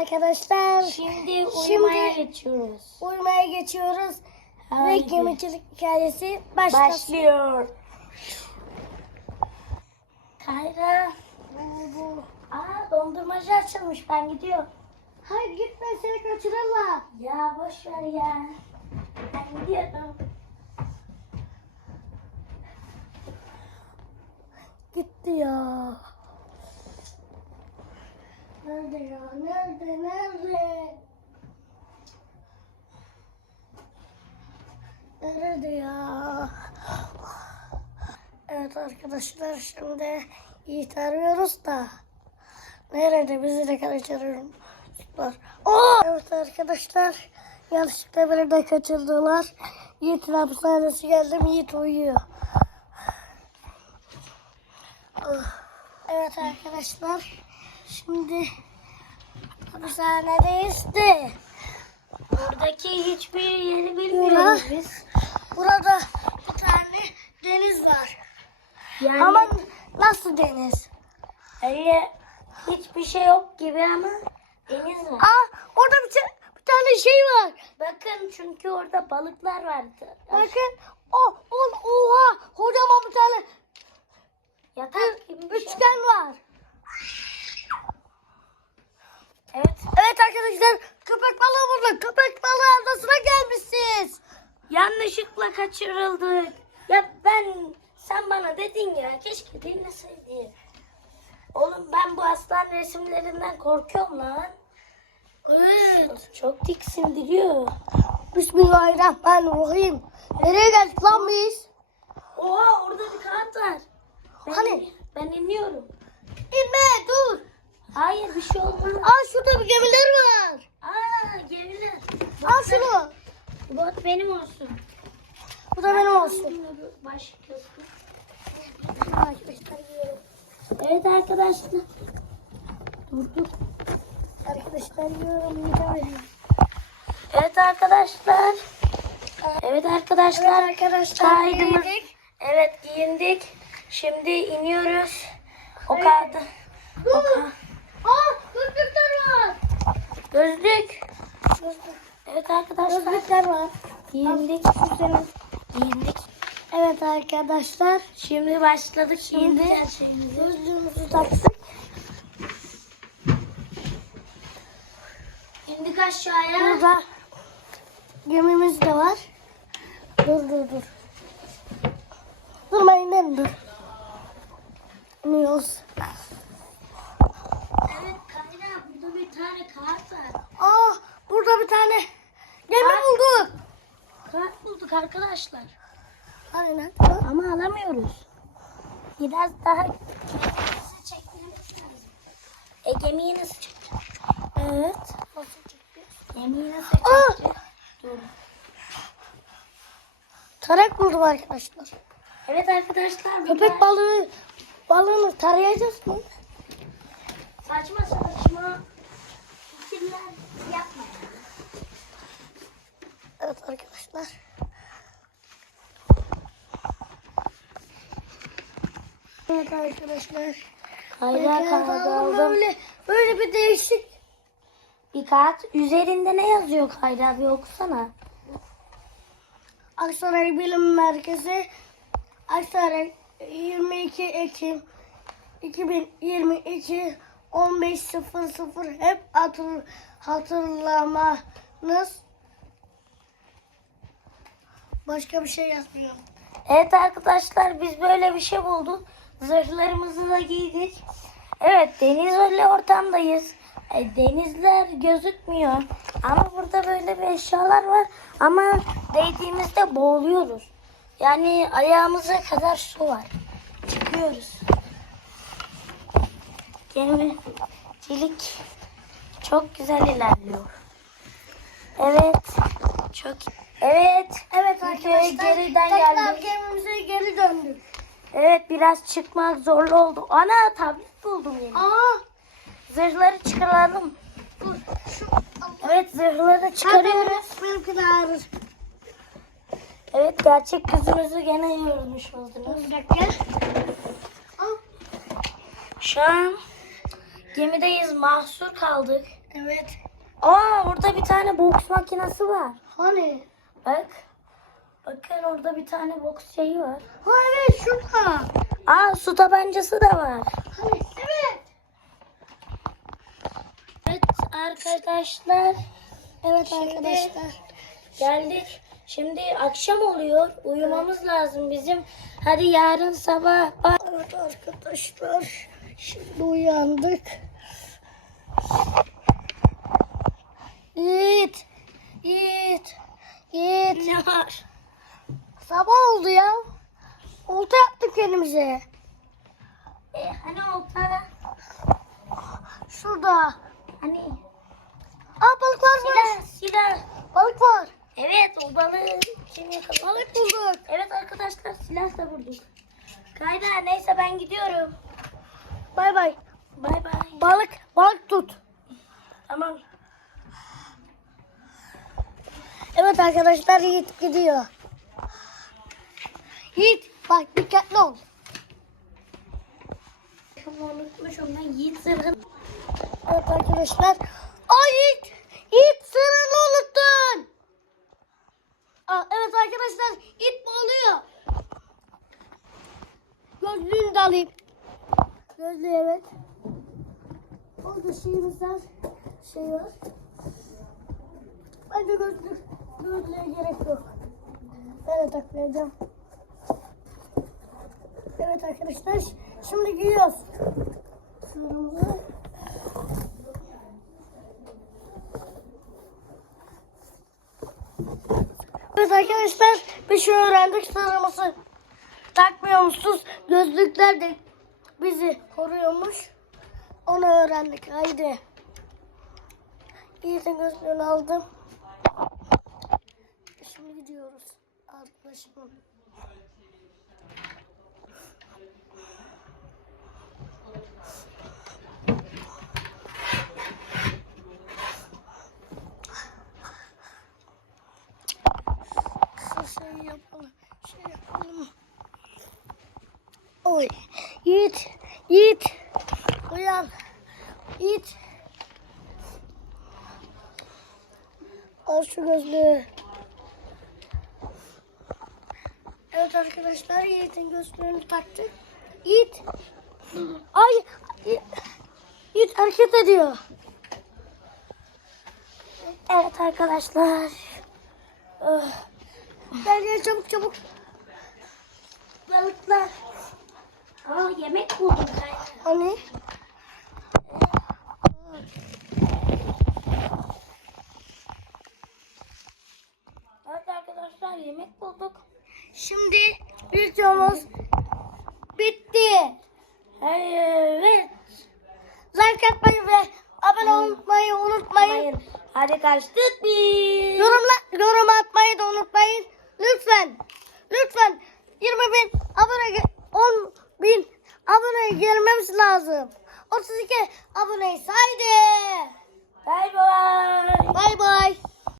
arkadaşlar. Şimdi uyumaya Şimdi- geçiyoruz. Uyumaya geçiyoruz. Ve gemicilik hikayesi başlasın. Başlıyor. Kayra. Bu- Aa dondurmacı açılmış ben gidiyorum. Hayır gitme seni kaçırırlar. Ya boş ver ya. Ben gidiyorum. Gitti ya. Nerede ya? Nerede? Nerede? Nerede ya? Evet arkadaşlar şimdi Yiğit arıyoruz da nerede bizi de kaçırıyorlar. Oo! Evet arkadaşlar yanlışlıkla beni de kaçırdılar. Yiğit'in hapishanesi geldim Yiğit uyuyor. Ah. Evet arkadaşlar şimdi hapishanedeyiz de Buradaki hiçbir yeri Bura- bilmiyoruz biz. burada bir tane deniz var. Yani Ama nasıl deniz? öyle hiçbir şey yok gibi ama deniz var. Aa orada bir, bir tane şey var. Bakın çünkü orada balıklar vardı. Bakın o, o oha kocaman bir tane Yatak gibi bir şey. üçgen var. Evet. Evet arkadaşlar köpek balığı burada. Köpek balığı adasına gelmişsiniz. Yanlışlıkla kaçırıldık. Ya ben sen bana dedin ya keşke dinleseydin. Oğlum ben bu aslan resimlerinden korkuyorum lan. Evet. Çok tiksindiriyor. Bismillahirrahmanirrahim. Nereye geldik lan biz? Oha orada bir kağıt var. Ben, Hani? Ben iniyorum. İnme dur. Hayır bir şey olmaz. Aa şurada bir gemiler var. Aa gemiler. Al şunu. Bot benim olsun. Bu da benim olsun. Evet arkadaşlar. Durduk. Arkadaşlar. Yiyeceğim. Evet arkadaşlar. Evet arkadaşlar. Evet arkadaşlar. Kaydımız. Evet giyindik. Şimdi iniyoruz. O kadar. O ka- Aa gözlükler var. Gözlük. Evet arkadaşlar. Gözlükler var. Giyindik. Giyindik. Evet arkadaşlar. Şimdi başladık. Şimdi Şimdi gözlüğümüzü taktık. indik aşağıya. Burada gemimiz de var. Dur dur dur. Durma inen dur. Kayra burada bir tane kart var. Aa burada bir tane gemi Bak. bulduk. Kart bulduk arkadaşlar. Lan? Ama alamıyoruz. Biraz daha nasıl çekmemiz lazım. E gemiyi nasıl çekeceğiz? Evet. Gemiyi nasıl çekeceğiz? Dur. Tarak buldum arkadaşlar. Evet arkadaşlar. Köpek balığı balığını tarayacağız mı? Saçma saçma yapma. Evet arkadaşlar. Evet arkadaşlar. Kayra kağıdı aldım. Böyle, böyle bir değişik. Bir kağıt. Üzerinde ne yazıyor Kayra? Bir okusana. Aksaray Bilim Merkezi Aksaray 22 Ekim 2022 15.00 hep hatır, hatırlamanız başka bir şey yazmıyor. Evet arkadaşlar biz böyle bir şey bulduk. Zırhlarımızı da giydik. Evet denizli ortamdayız. E, denizler gözükmüyor. Ama burada böyle bir eşyalar var. Ama değdiğimizde boğuluyoruz. Yani ayağımıza kadar su var. Çıkıyoruz. Gemicilik çok güzel ilerliyor. Evet. Çok Evet. Evet arkadaşlar geriden tekrar geldik. gemimize geri döndük. Evet biraz çıkmak zorlu oldu. Ana tablet buldum yeni. Aa Zırhları çıkaralım. dur şu Evet zırhları çıkarıyoruz. Benimki de ağrır. Evet gerçek yüzünüzü gene yormuş oldunuz. Bir dakika. Al. Şu an gemideyiz mahsur kaldık. Evet. Aa orada bir tane boks makinesi var. Hani? Bak. Bakın orada bir tane boks şeyi var. Ha evet şurada. Aa su tabancası da var. Hani evet. Evet arkadaşlar Evet Şimdi- arkadaşlar. geldik. Şimdi akşam oluyor. Uyumamız lazım bizim. Hadi yarın sabah. Evet arkadaşlar. Şimdi uyandık. Yiğit. Yiğit. Yiğit. Ne var? Sabah oldu ya. Olta yaptık kendimize. E, hani olta? Şurada. Hani Aa balık var silah, mı? silah. Balık var. Evet o balığı kim yakaladı? Balık bulduk. Evet arkadaşlar silah da vurduk. Kayda neyse ben gidiyorum. Bay bay. Bay bay. Balık. Balık tut. Tamam. Evet arkadaşlar Yiğit gidiyor. Yiğit bak dikkatli ol. Unutmuşum ben Yiğit zırhını. Evet arkadaşlar. Ay Yiğit. Yiğit sırrını unuttun. Aa, evet arkadaşlar Yiğit bağlıyor. Gözlüğünü de alayım. Gözlüğü evet. Orada şeyimiz var. Şey var. Bence gözlük. Gözlüğe gerek yok. Ben de takmayacağım. Evet arkadaşlar. Şimdi giyiyoruz. Sırrımızı. Evet arkadaşlar bir şey öğrendik sırrımızı takmıyormuşuz. Gözlükler de bizi koruyormuş. Onu öğrendik. Haydi. İyice gözlüğünü aldım. Şimdi gidiyoruz. Arkadaşım. Şu şeyi yapalım. Şey yapalım. Oy. Yiğit. Yiğit. Uyan. Yiğit. Al şu gözlüğü. Evet arkadaşlar Yiğit'in gözlüğünü taktık. Yiğit. Ay. Yiğit, hareket ediyor. Evet arkadaşlar. Oh, Gel gel çabuk çabuk. balıklar. Aa yemek buldum Kayda. Hani? Evet arkadaşlar yemek bulduk. Şimdi videomuz bitti. Evet. Like atmayı ve abone olmayı unutmayın. Hadi kaçtık biz. Yorumla, yorum atmayı da unutmayın. Lütfen. Lütfen 20 bin abone, 10 bin abone gelmemiz lazım. 32 abone saydı. Bay bay. Bay bay.